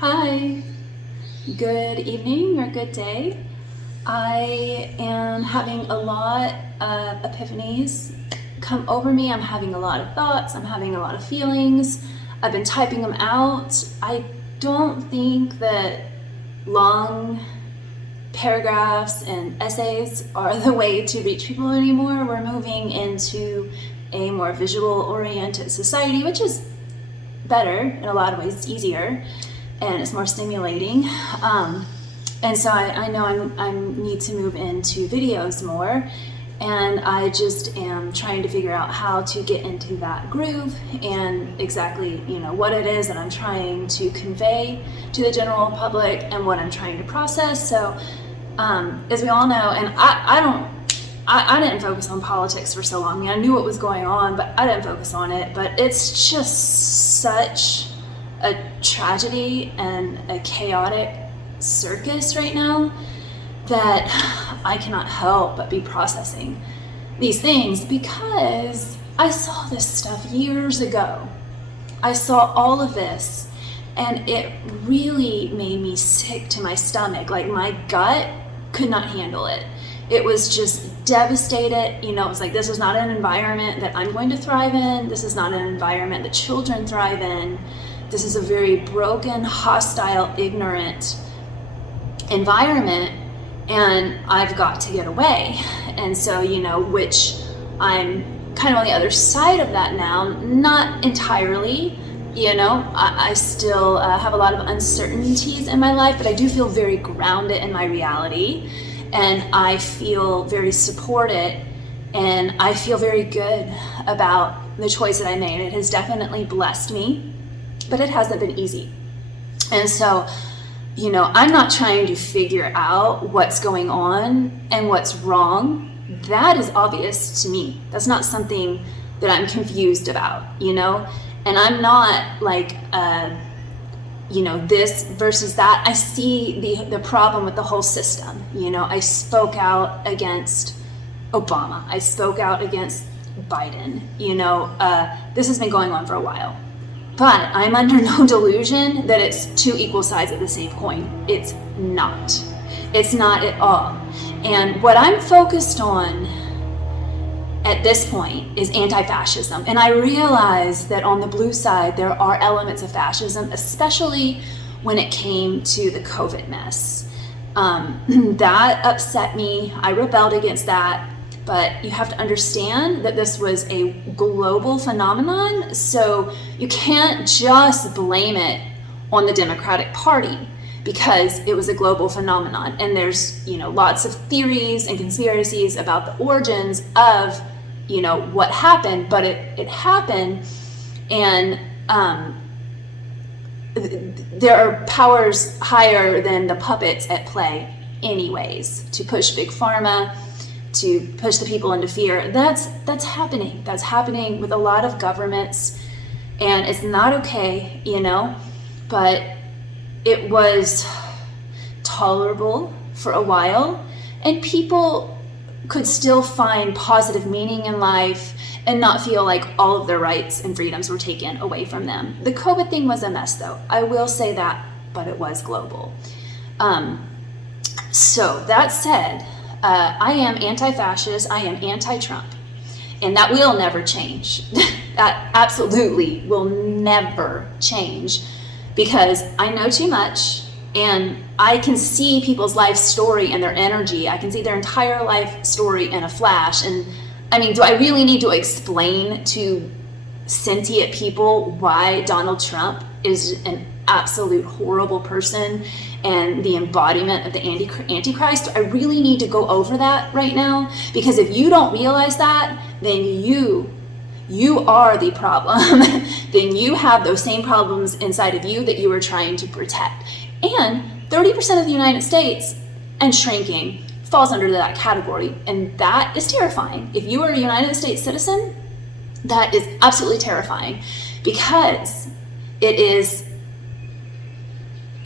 Hi, good evening or good day. I am having a lot of epiphanies come over me. I'm having a lot of thoughts, I'm having a lot of feelings. I've been typing them out. I don't think that long paragraphs and essays are the way to reach people anymore. We're moving into a more visual oriented society, which is better in a lot of ways. It's easier and it's more stimulating. And so I know I need to move into videos more, and I just am trying to figure out how to get into that groove and exactly, what it is that I'm trying to convey to the general public and what I'm trying to process. So, as we all know, and I didn't focus on politics for so long. I mean, I knew what was going on, but I didn't focus on it. But it's just such a tragedy and a chaotic circus right now that I cannot help but be processing these things, because I saw this stuff years ago. I saw all of this and it really made me sick to my stomach. Like, my gut could not handle it. It was just devastated. It was like, this is not an environment that I'm going to thrive in. This is not an environment that children thrive in. This is a very broken, hostile, ignorant environment, and I've got to get away. And so, which I'm kind of on the other side of that now, not entirely. I still have a lot of uncertainties in my life, but I do feel very grounded in my reality, and I feel very supported, and I feel very good about the choice that I made. It has definitely blessed me, but it hasn't been easy. And so, I'm not trying to figure out what's going on and what's wrong. That is obvious to me. That's not something that I'm confused about, and I'm not like, this versus that. I see the problem with the whole system. I spoke out against Obama. I spoke out against Biden. This has been going on for a while. But I'm under no delusion that it's two equal sides of the same coin. It's not. It's not at all. And what I'm focused on at this point is anti-fascism. And I realize that on the blue side, there are elements of fascism, especially when it came to the COVID mess. That upset me. I rebelled against that. But you have to understand that this was a global phenomenon, so you can't just blame it on the Democratic Party, because it was a global phenomenon. And there's, lots of theories and conspiracies about the origins of, what happened, but it happened, and there are powers higher than the puppets at play anyways, to push big pharma, to push the people into fear. That's happening. That's happening with a lot of governments, and it's not okay, but it was tolerable for a while, and people could still find positive meaning in life and not feel like all of their rights and freedoms were taken away from them. The COVID thing was a mess, though. I will say that, but it was global. So that said, I am anti-fascist, I am anti-Trump, and that will never change. That absolutely will never change, because I know too much, and I can see people's life story and their energy. I can see their entire life story in a flash. And I mean, do I really need to explain to sentient people why Donald Trump is an absolute horrible person and the embodiment of the Antichrist? I really need to go over that right now, because if you don't realize that, then you are the problem. Then you have those same problems inside of you that you are trying to protect. And 30% of the United States, and shrinking, falls under that category, and that is terrifying. If you are a United States citizen, that is absolutely terrifying, because it is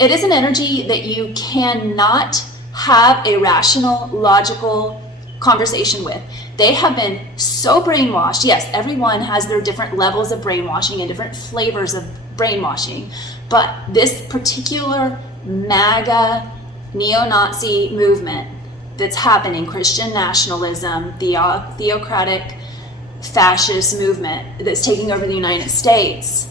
an energy that you cannot have a rational, logical conversation with. They have been so brainwashed. Yes, everyone has their different levels of brainwashing and different flavors of brainwashing, But this particular MAGA neo-Nazi movement that's happening, Christian nationalism, theocratic fascist movement that's taking over the United States,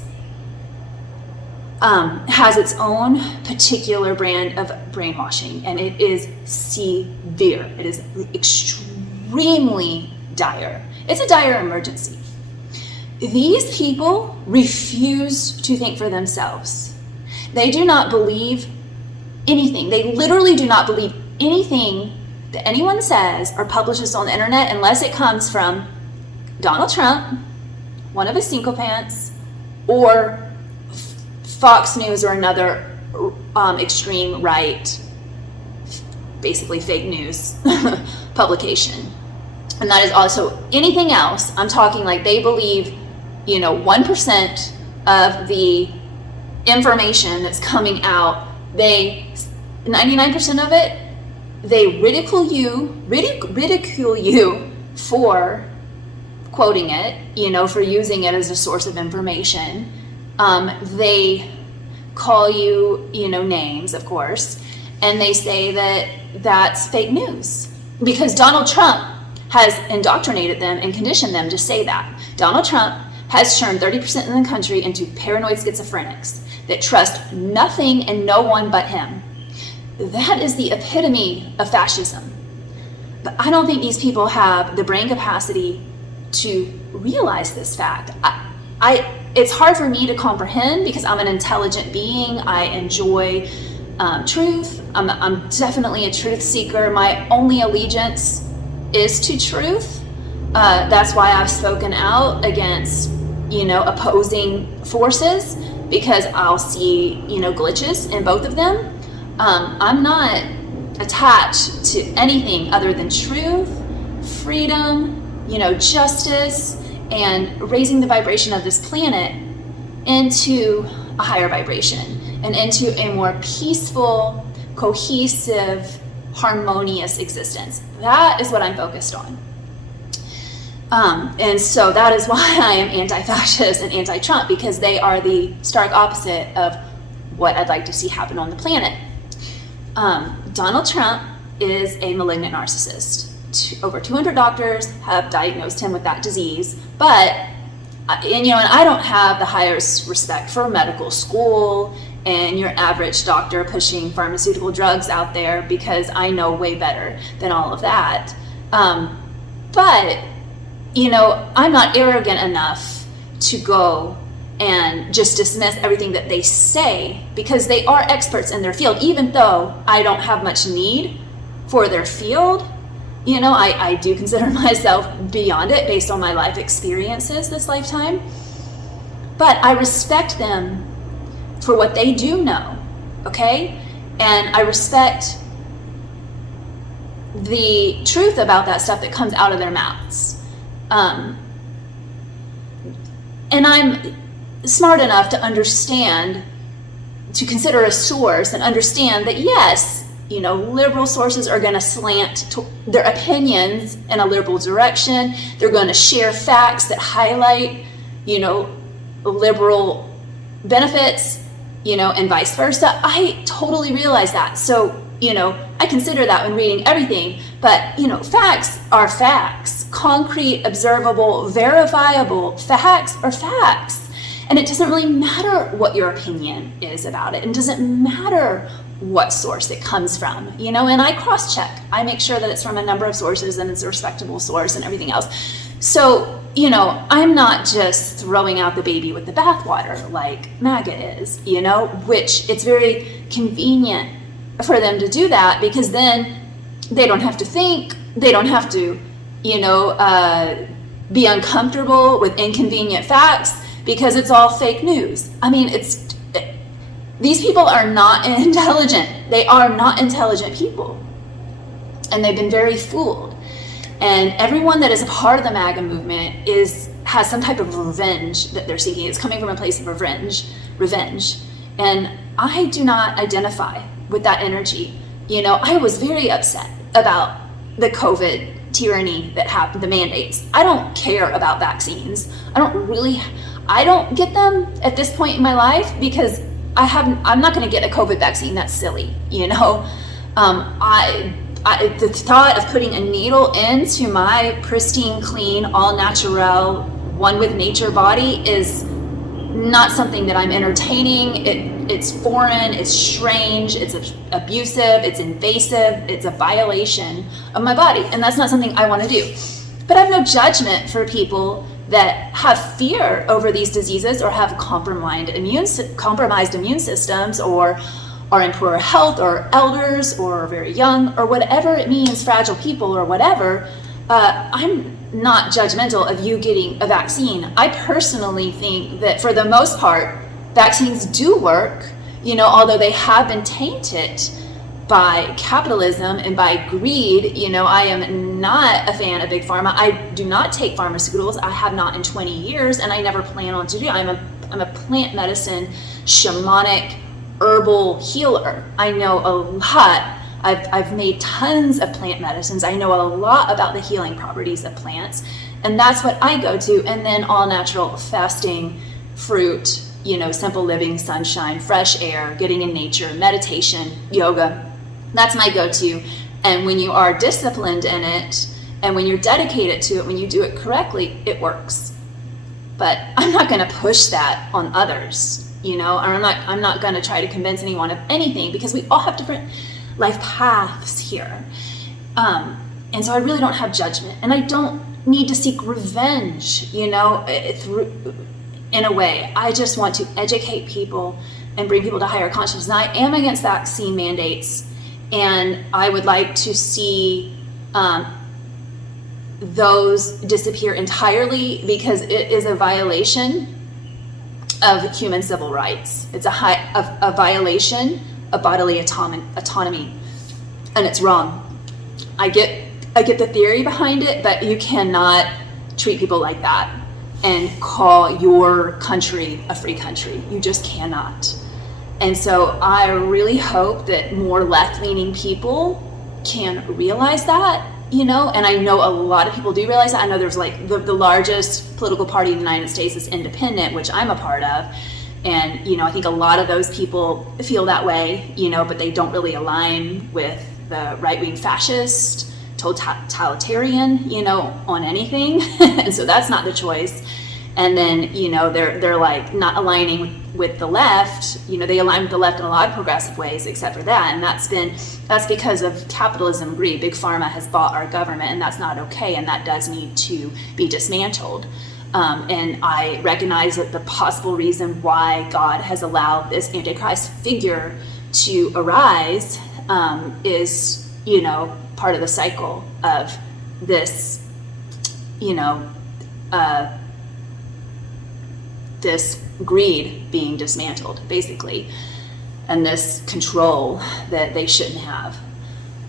has its own particular brand of brainwashing, and it is severe. It is extremely dire. It's a dire emergency. These people refuse to think for themselves. They do not believe anything. They literally do not believe anything that anyone says or publishes on the internet unless it comes from Donald Trump, one of his sycophants, or Fox News or another extreme right, basically fake news publication. And that is also anything else. I'm talking like they believe, 1% of the information that's coming out, 99% of it, they ridicule you for quoting it, for using it as a source of information. They call you, names, of course, and they say that that's fake news because Donald Trump has indoctrinated them and conditioned them to say that. Donald Trump has turned 30% of the country into paranoid schizophrenics that trust nothing and no one but him. That is the epitome of fascism. But I don't think these people have the brain capacity to realize this fact. It's hard for me to comprehend because I'm an intelligent being. I enjoy truth. I'm definitely a truth seeker. My only allegiance is to truth. That's why I've spoken out against, opposing forces, because I'll see, glitches in both of them. I'm not attached to anything other than truth, freedom, justice, and raising the vibration of this planet into a higher vibration and into a more peaceful, cohesive, harmonious existence. That is what I'm focused on. And so that is why I am anti-fascist and anti-Trump, because they are the stark opposite of what I'd like to see happen on the planet. Donald Trump is a malignant narcissist. Over 200 doctors have diagnosed him with that disease, but and I don't have the highest respect for medical school and your average doctor pushing pharmaceutical drugs out there, because I know way better than all of that. But I'm not arrogant enough to go and just dismiss everything that they say, because they are experts in their field, even though I don't have much need for their field. I do consider myself beyond it based on my life experiences this lifetime. But I respect them for what they do know, okay? And I respect the truth about that stuff that comes out of their mouths. And I'm smart enough to understand, to consider a source and understand that, yes, liberal sources are going to slant their opinions in a liberal direction. They're going to share facts that highlight, liberal benefits, and vice versa. I totally realize that. So, I consider that when reading everything. But, facts are facts. Concrete, observable, verifiable facts are facts. And it doesn't really matter what your opinion is about it. It doesn't matter what source it comes from, and I cross-check. I make sure that it's from a number of sources and it's a respectable source and everything else. So, I'm not just throwing out the baby with the bathwater like MAGA is, which it's very convenient for them to do that, because then they don't have to think, they don't have to, be uncomfortable with inconvenient facts, because it's all fake news. I mean, these people are not intelligent. They are not intelligent people. And they've been very fooled. And everyone that is a part of the MAGA movement has some type of revenge that they're seeking. It's coming from a place of revenge. And I do not identify with that energy. I was very upset about the COVID tyranny that happened, the mandates. I don't care about vaccines. I don't get them at this point in my life, because I'm not going to get a COVID vaccine. That's silly, you know. The thought of putting a needle into my pristine, clean, all natural, one with nature body is not something that I'm entertaining. It's foreign, it's strange, it's abusive, it's invasive, it's a violation of my body, and that's not something I want to do. But I have no judgment for people that have fear over these diseases or have compromised immune systems, or are in poor health, or elders, or very young, or whatever it means, fragile people, or whatever. I'm not judgmental of you getting a vaccine. I personally think that for the most part, vaccines do work, you know, although they have been tainted by capitalism and by greed. You know, I am not a fan of big pharma. I do not take pharmaceuticals. I have not in 20 years, and I never plan on to do. I'm a plant medicine, shamanic, herbal healer. I know a lot. I've made tons of plant medicines. I know a lot about the healing properties of plants, and that's what I go to. And then all natural, fasting, fruit, you know, simple living, sunshine, fresh air, getting in nature, meditation, yoga. That's my go-to. And when you are disciplined in it, and when you're dedicated to it, when you do it correctly, it works. But I'm not going to push that on others, you know, or I'm not going to try to convince anyone of anything, because we all have different life paths here. And so I really don't have judgment, and I don't need to seek revenge, you know, in a way. I just want to educate people and bring people to higher consciousness. And I am against vaccine mandates, and I would like to see those disappear entirely, because it is a violation of human civil rights. It's a violation of bodily autonomy, and it's wrong. I get the theory behind it, but you cannot treat people like that and call your country a free country. You just cannot. And so I really hope that more left-leaning people can realize that, you know, and I know a lot of people do realize that. I know there's like the largest political party in the United States is independent, which I'm a part of. And, you know, I think a lot of those people feel that way, you know, but they don't really align with the right-wing fascist, totalitarian, you know, on anything. And so that's not the choice. And then, you know, they're like not aligning with the left. You know, they align with the left in a lot of progressive ways, except for that. And that's because of capitalism, greed. Big pharma has bought our government, and that's not okay. And that does need to be dismantled. And I recognize that the possible reason why God has allowed this Antichrist figure to arise is, you know, part of the cycle of this, you know, this greed being dismantled, basically, and this control that they shouldn't have.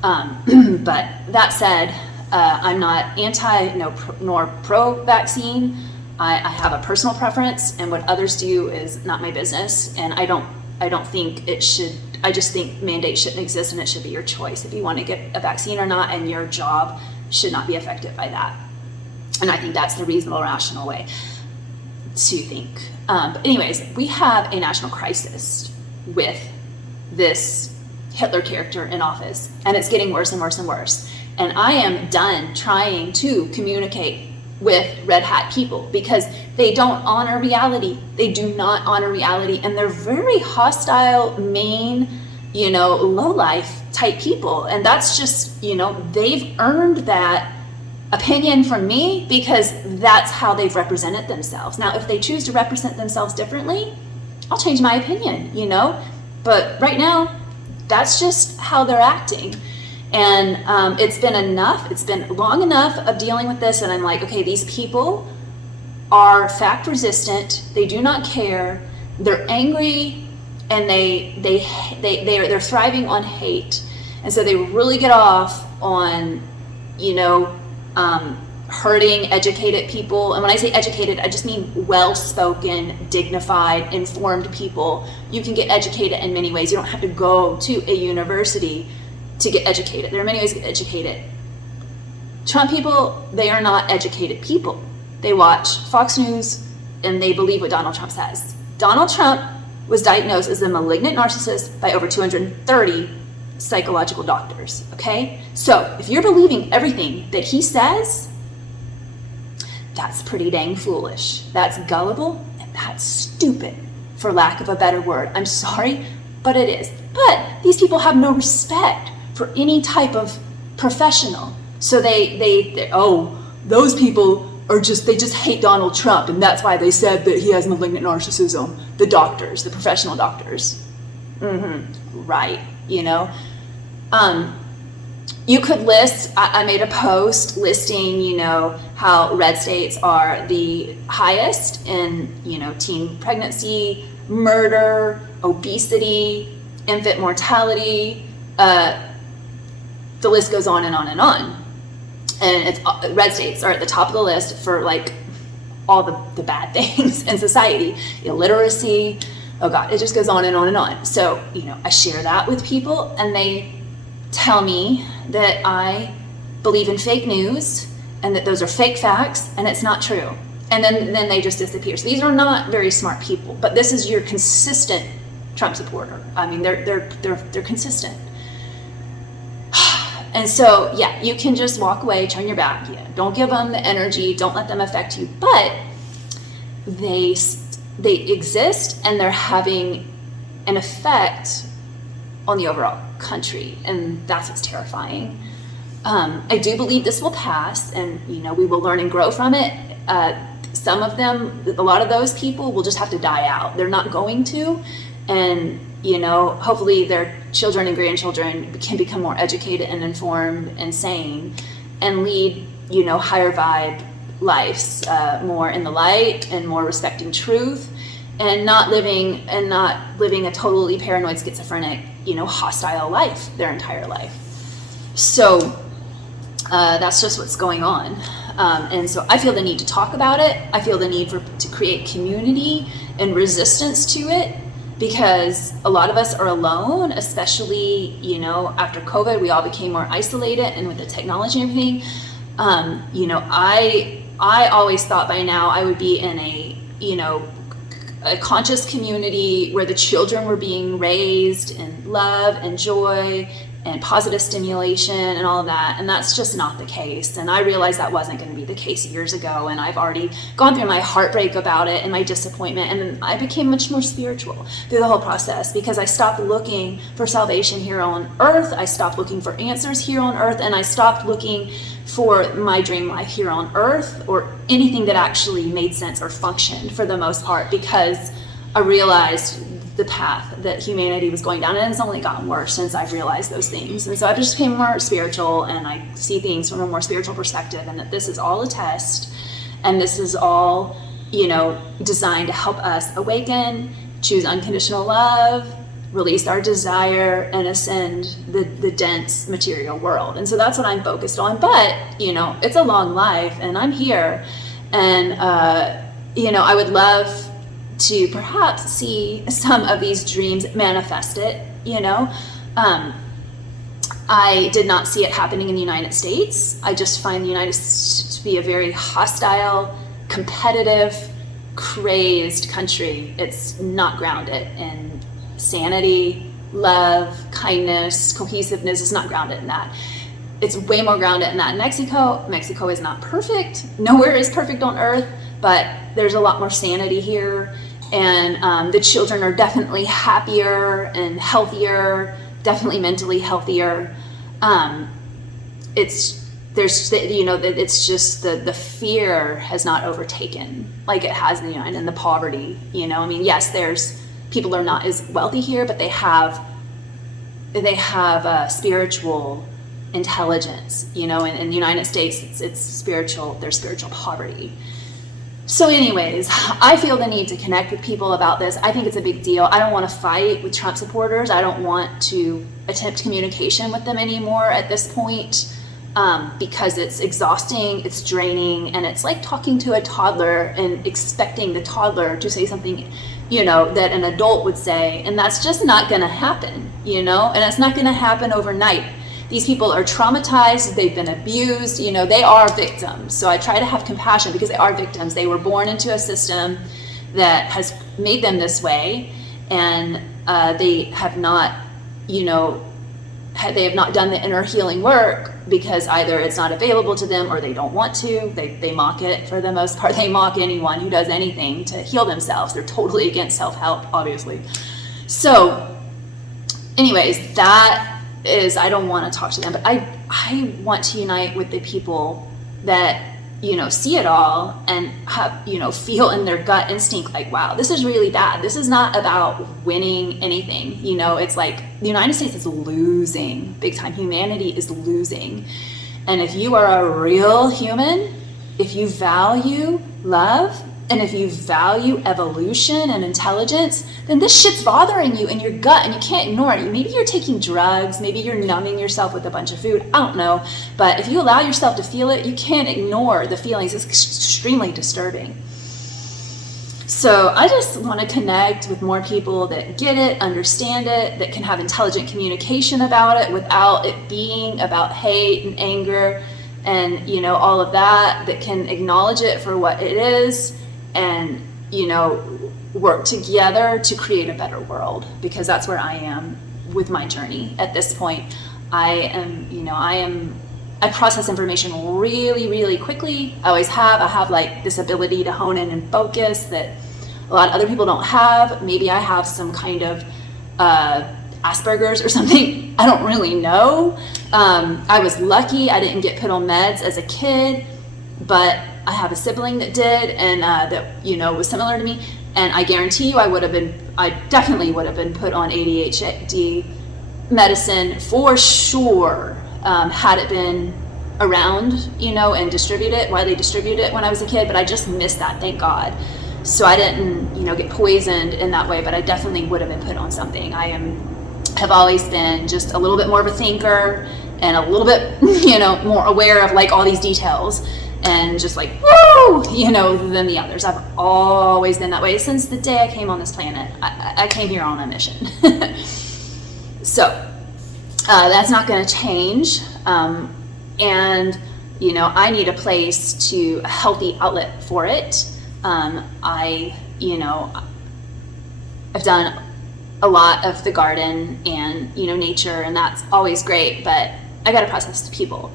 But that said, I'm not anti nor pro-vaccine. I have a personal preference, and what others do is not my business. And I don't think it should. I just think mandates shouldn't exist, and it should be your choice if you want to get a vaccine or not, and your job should not be affected by that. And I think that's the reasonable, rational way to think. But anyways, we have a national crisis with this Hitler character in office, and it's getting worse and worse and worse. And I am done trying to communicate with red hat people, because they don't honor reality. They do not honor reality, and they're very hostile, mean, you know, low life type people. And that's just, you know, they've earned that opinion from me because that's how they've represented themselves. Now, if they choose to represent themselves differently, I'll change my opinion, you know, but right now, that's just how they're acting. And it's been enough. It's been long enough of dealing with this. And I'm like, okay, these people are fact resistant. They do not care. They're angry, and they're thriving on hate. And so they really get off on, you know, hurting educated people. And when I say educated, I just mean well-spoken, dignified, informed people. You can get educated in many ways. You don't have to go to a university to get educated. There are many ways to get educated. Trump people, they are not educated people. They watch Fox News and they believe what Donald Trump says. Donald Trump was diagnosed as a malignant narcissist by over 230 psychological doctors, okay? So if you're believing everything that he says, that's pretty dang foolish. That's gullible, and that's stupid, for lack of a better word. I'm sorry, but it is. But these people have no respect for any type of professional. So they those people are they just hate Donald Trump, and that's why they said that he has malignant narcissism. The doctors, the professional doctors. Right, you know. You could list, I made a post listing, you know, how red states are the highest in, you know, teen pregnancy, murder, obesity, infant mortality. The list goes on and on and on. And it's red states are at the top of the list for like all the bad things in society, illiteracy. Oh God, it just goes on and on and on. So, you know, I share that with people, and they tell me that I believe in fake news and that those are fake facts and it's not true. And then they just disappear. So these are not very smart people, but this is your consistent Trump supporter. I mean, they're consistent. And so, yeah, you can just walk away, turn your back. Yeah, don't give them the energy. Don't let them affect you. But they exist, and they're having an effect on the overall country, and that's what's terrifying. I do believe this will pass, and you know, we will learn and grow from it. Some of them, a lot of those people will just have to die out. They're not going to, and you know, hopefully their children and grandchildren can become more educated and informed and sane and lead, you know, higher vibe lives, more in the light and more respecting truth, and not living a totally paranoid, schizophrenic, you know, hostile life their entire life. So that's just what's going on. And so I feel the need to talk about it. I feel the need to create community and resistance to it, because a lot of us are alone, especially, you know, after COVID, we all became more isolated, and with the technology and everything. You know, I always thought by now I would be in a, you know, a conscious community where the children were being raised in love and joy and positive stimulation and all of that, and that's just not the case. And I realized that wasn't going to be the case years ago, and I've already gone through my heartbreak about it and my disappointment, and I became much more spiritual through the whole process, because I stopped looking for salvation here on earth. I stopped looking for answers here on earth, and I stopped looking for my dream life here on earth, or anything that actually made sense or functioned for the most part, because I realized the path that humanity was going down, and it's only gotten worse since I've realized those things. And so I just became more spiritual, and I see things from a more spiritual perspective, and that this is all a test, and this is all, you know, designed to help us awaken, choose unconditional love, release our desire, and ascend the dense material world. And so that's what I'm focused on. But, you know, it's a long life, and I'm here, and you know, I would love to perhaps see some of these dreams manifested, you know. I did not see it happening in the United States. I just find the United States to be a very hostile, competitive, crazed country. It's not grounded in sanity, love, kindness, cohesiveness. It's not grounded in that. It's way more grounded in that in Mexico. Mexico is not perfect. Nowhere is perfect on earth, but there's a lot more sanity here. And the children are definitely happier and healthier, definitely mentally healthier. It's just the fear has not overtaken like it has in the United, and the poverty, you know. I mean, yes, there's people are not as wealthy here, but they have spiritual intelligence, you know. In the United States, it's spiritual. There's spiritual poverty. So anyways, I feel the need to connect with people about this. I think it's a big deal. I don't want to fight with Trump supporters. I don't want to attempt communication with them anymore at this point, because it's exhausting, it's draining, and it's like talking to a toddler and expecting the toddler to say something, you know, that an adult would say, and that's just not going to happen, you know, and it's not going to happen overnight. These people are traumatized, they've been abused, you know, they are victims. So I try to have compassion because they are victims. They were born into a system that has made them this way, and they have not, they have not done the inner healing work because either it's not available to them or they don't want to. They mock it for the most part. They mock anyone who does anything to heal themselves. They're totally against self-help, obviously. So anyways, that is, I don't want to talk to them, but I want to unite with the people that, see it all and have, feel in their gut instinct, like, wow, this is really bad. This is not about winning anything. It's like the United States is losing big time. Humanity is losing. And if you are a real human, if you value love, and if you value evolution and intelligence, then this shit's bothering you in your gut and you can't ignore it. Maybe you're taking drugs, maybe you're numbing yourself with a bunch of food, I don't know. But if you allow yourself to feel it, you can't ignore the feelings. It's extremely disturbing. So I just want to connect with more people that get it, understand it, that can have intelligent communication about it without it being about hate and anger and, all of that, that can acknowledge it for what it is and, work together to create a better world, because that's where I am with my journey at this point. I process information really, really quickly. I always have. I have like this ability to hone in and focus that a lot of other people don't have. Maybe I have some kind of Asperger's or something. I don't really know. I was lucky. I didn't get put on meds as a kid, but I have a sibling that did, and that was similar to me. And I guarantee you, I definitely would have been put on ADHD medicine for sure, had it been around, and distributed, widely distributed when I was a kid. But I just missed that, thank God. So I didn't, get poisoned in that way, but I definitely would have been put on something. Have always been just a little bit more of a thinker and a little bit, more aware of like all these details and just like, woo, than the others. I've always been that way since the day I came on this planet. I came here on a mission. So that's not going to change. And, I need a place a healthy outlet for it. I've done a lot of the garden and, nature, and that's always great, but I got to process the people.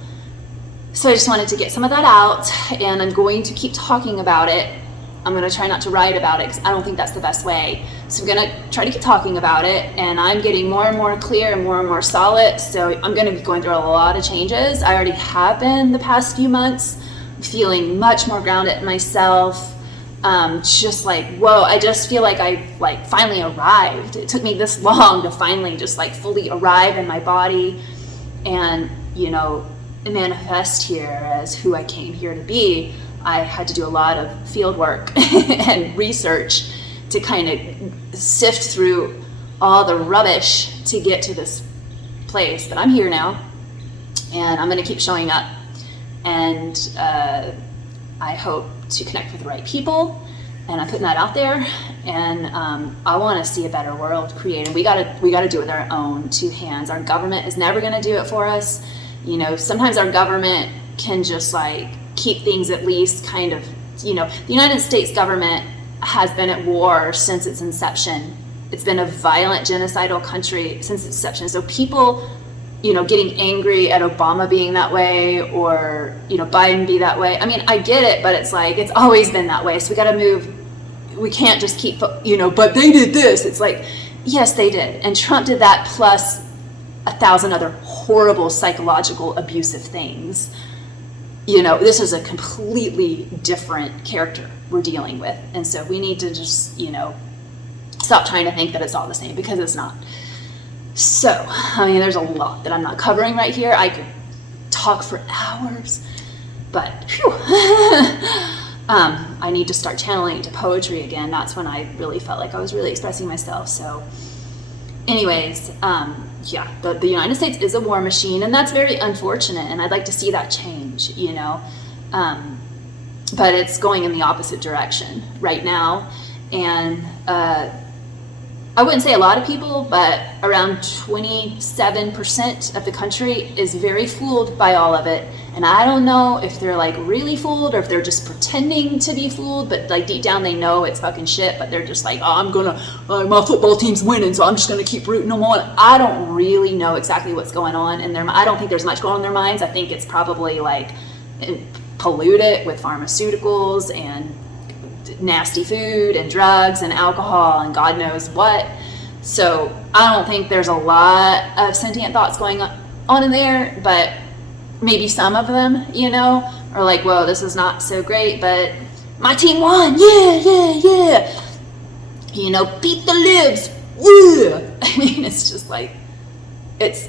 So I just wanted to get some of that out, and I'm going to keep talking about it. I'm going to try not to write about it because I don't think that's the best way. So I'm going to try to keep talking about it, and I'm getting more and more clear and more solid. So I'm going to be going through a lot of changes. I already have been the past few months, feeling much more grounded in myself. Just like, whoa, I just feel like I've finally arrived. It took me this long to finally just fully arrive in my body and, manifest here as who I came here to be. I had to do a lot of field work and research to kind of sift through all the rubbish to get to this place. But I'm here now, and I'm going to keep showing up. And I hope to connect with the right people, and I'm putting that out there. And I want to see a better world created. We got to do it with our own two hands. Our government is never going to do it for us. Sometimes our government can just keep things at least kind of, the United States government has been at war since its inception. It's been a violent genocidal country since its inception. So people, getting angry at Obama being that way or, Biden be that way. I mean, I get it, but it's it's always been that way. So we got to move. We can't just keep, but they did this. It's yes, they did. And Trump did that plus 1,000 other horrible psychological abusive things. This is a completely different character we're dealing with. And so we need to just, stop trying to think that it's all the same, because it's not. So, there's a lot that I'm not covering right here. I could talk for hours, but phew. I need to start channeling into poetry again. That's when I really felt like I was really expressing myself. So anyways, the United States is a war machine, and that's very unfortunate, and I'd like to see that change, but it's going in the opposite direction right now. And I wouldn't say a lot of people, but around 27% of the country is very fooled by all of it. And I don't know if they're like really fooled or if they're just pretending to be fooled, but like deep down they know it's fucking shit, but they're just like, oh, my football team's winning, so I'm just gonna keep rooting them on. I don't really know exactly what's going on in their, I don't think there's much going on in their minds. I think it's probably like polluted with pharmaceuticals and nasty food and drugs and alcohol and God knows what. So I don't think there's a lot of sentient thoughts going on in there, but maybe some of them, you know, are like, well, this is not so great, but my team won, yeah. You know, beat the libs, yeah. I mean, it's just like, it's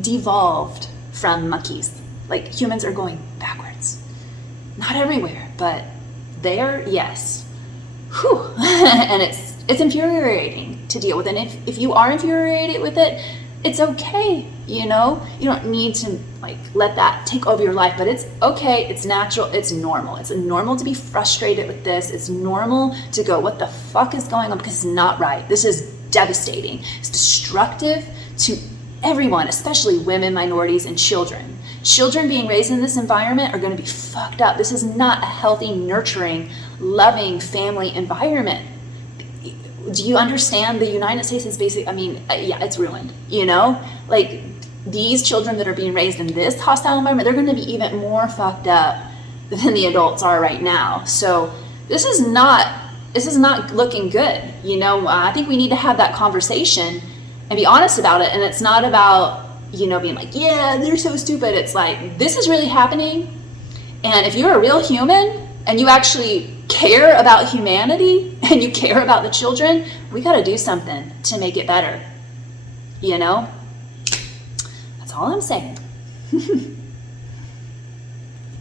devolved from monkeys. Like, humans are going backwards. Not everywhere, but there, yes. Whew. And it's infuriating to deal with. And if you are infuriated with it, it's okay, you know? You don't need to like let that take over your life, but it's okay, it's natural, it's normal. It's normal to be frustrated with this. It's normal to go, what the fuck is going on? Because it's not right. This is devastating. It's destructive to everyone, especially women, minorities, and children. Children being raised in this environment are going to be fucked up. This is not a healthy, nurturing, loving family environment. Do you understand? The United States is basically, I mean, yeah, it's ruined, you know? Like, these children that are being raised in this hostile environment, they're going to be even more fucked up than the adults are right now. So this is not looking good, you know? I think we need to have that conversation and be honest about it. And it's not about, you know, being like, yeah, they're so stupid. It's like, this is really happening. And if you're a real human and you actually care about humanity and you care about the children, we got to do something to make it better. You know? That's all I'm saying.